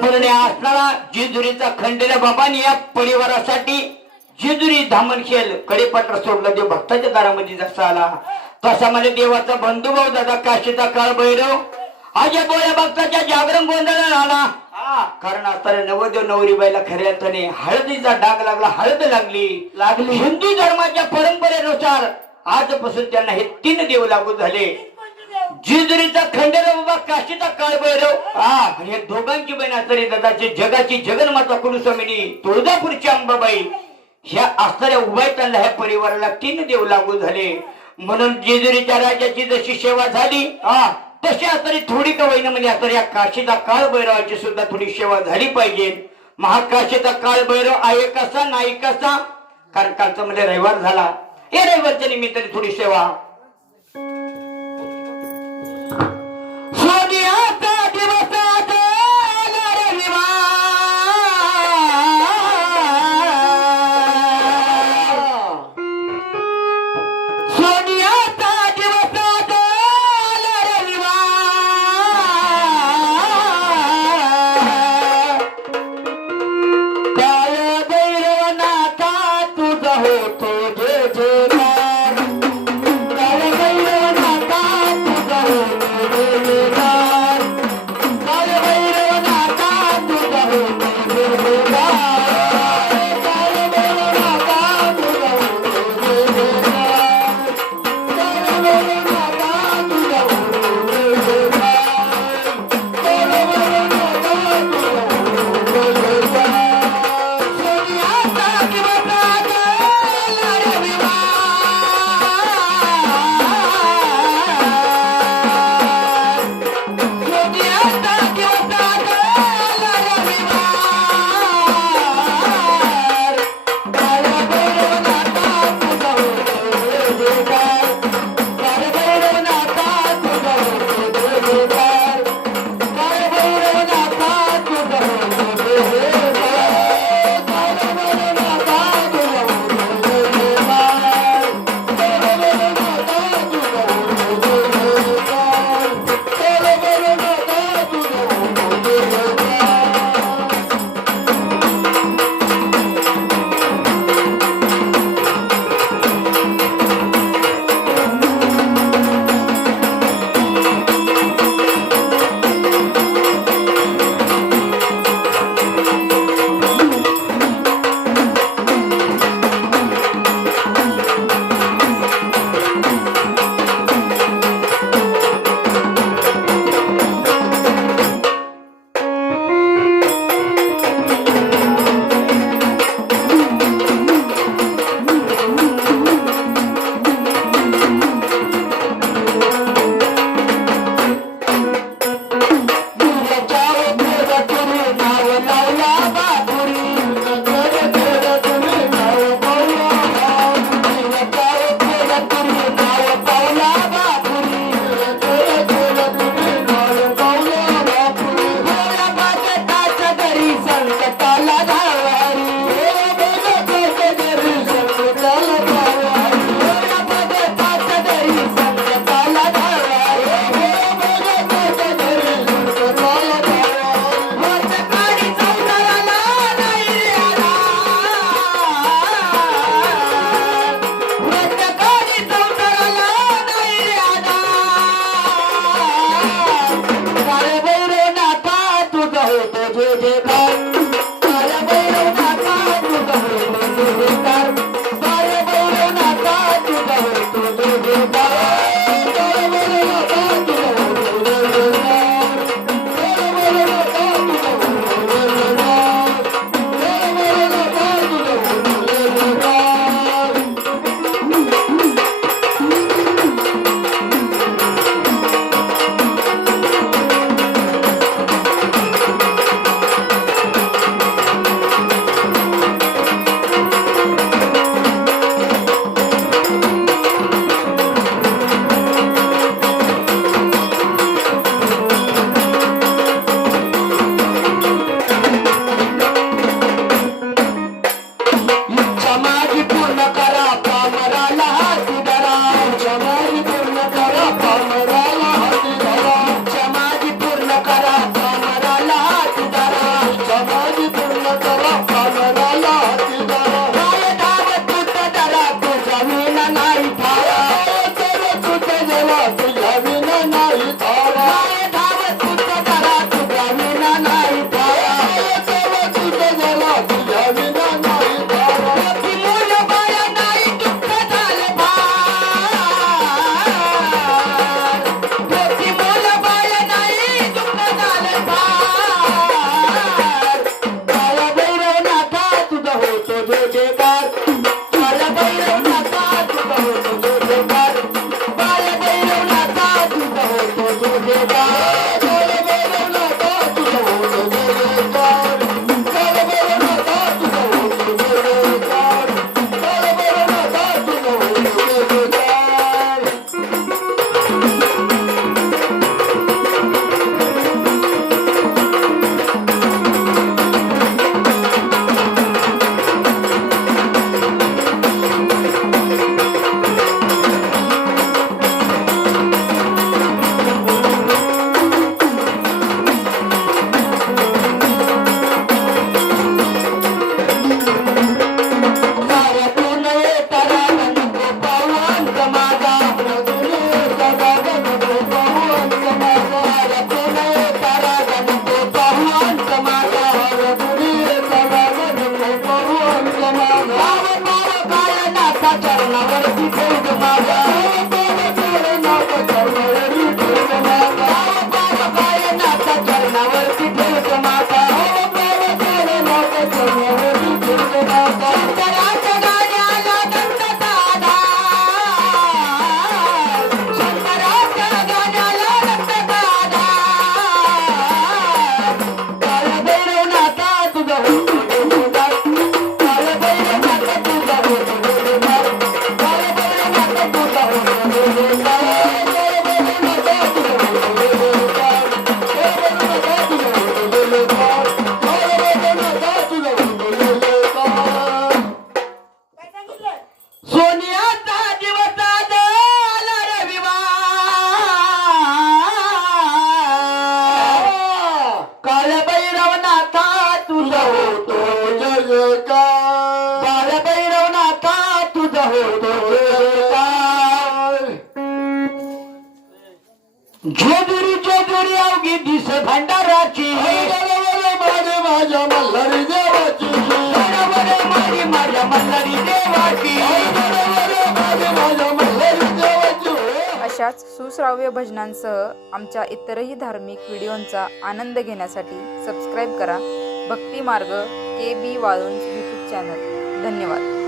म्हणून या असणारा जेजुरीचा खंडेला बाबांनी या परिवारासाठी जेजुरी धामणशेल कडेपत्र सोडलं जे भक्ताच्या दारामध्ये जसा आला तसा मला देवाचा बंधुभाव दादा काशीचा काळ भैरव. आज या बोळ्या भक्ताच्या जागरण गोंधळाला आला. हा, कारण आता नवदेव नवरीबाईला खऱ्या अर्थाने हळदीचा डाग लागला हळद लागली. लागली. हिंदू धर्माच्या परंपरेनुसार आजपासून त्यांना हे तीन देव लागू झाले. जिजुरीचा खंडेराव बाबा काशीचा काळ बैरव हा हे दोघांची बहीण असणारी दादाची जगाची जगन्माता कुलस्वामिनी तुळजापूरची अंबाबाई. ह्या असणाऱ्या उभयतांना ह्या परिवाराला तीन देव लागू झाले. म्हणून जेजुरीच्या राजाची जशी सेवा झाली हा तशी असणारी थोडी का वैन म्हणजे असणाऱ्या या काशीचा काळ बैरवाची सुद्धा थोडी सेवा झाली पाहिजे. महाकाशीचा काळ बैरव आहे कसा नाही कसा? कारण कालचा म्हणजे रविवार झाला. या रविवारच्या निमित्ताने थोडी सेवा. ठेकेदार আমার শিখাইতে পারা जेजुरी जेजुरी अवघी दिस भंडाराची. माझ्या मल्हारी देवाची. माझे माझ्या मल्हारी देवाची. अशाच सुश्राव्य भजनांसह आमच्या इतरही धार्मिक व्हिडिओंचा आनंद घेण्यासाठी सबस्क्राईब करा. Bhakti Marg K B Walunj YouTube channel धन्यवाद.